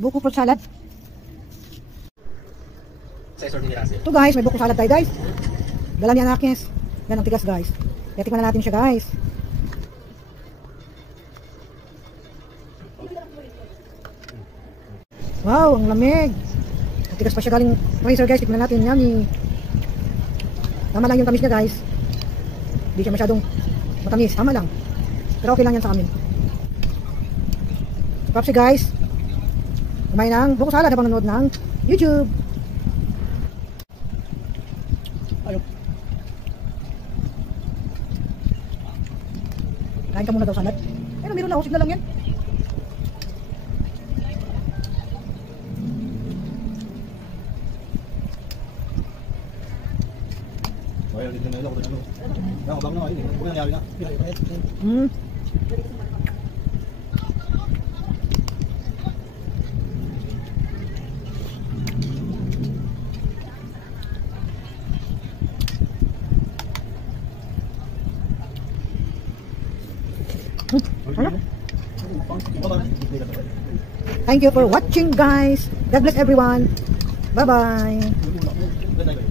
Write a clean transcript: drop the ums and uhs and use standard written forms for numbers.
Buko fruit salad. Ito guys, may buko salad tayo guys. Dala niya Akis. Yan ang tigas guys. Kaya tikman na natin siya guys. Wow, ang lamig. Ang tigas pa siya galing freezer guys. Tikman natin. Yummy. Tama lang yung tamis niya guys. Hindi siya masyadong matamis. Tama lang. Pero okay lang yan sa amin. Popsi guys. Kumain ng buko salad habang nanonood ng YouTube. Ayun. Kain ka muna daw salad. Pero meron na, husig na lang yan. Thank you for watching guys. God bless everyone. Bye bye.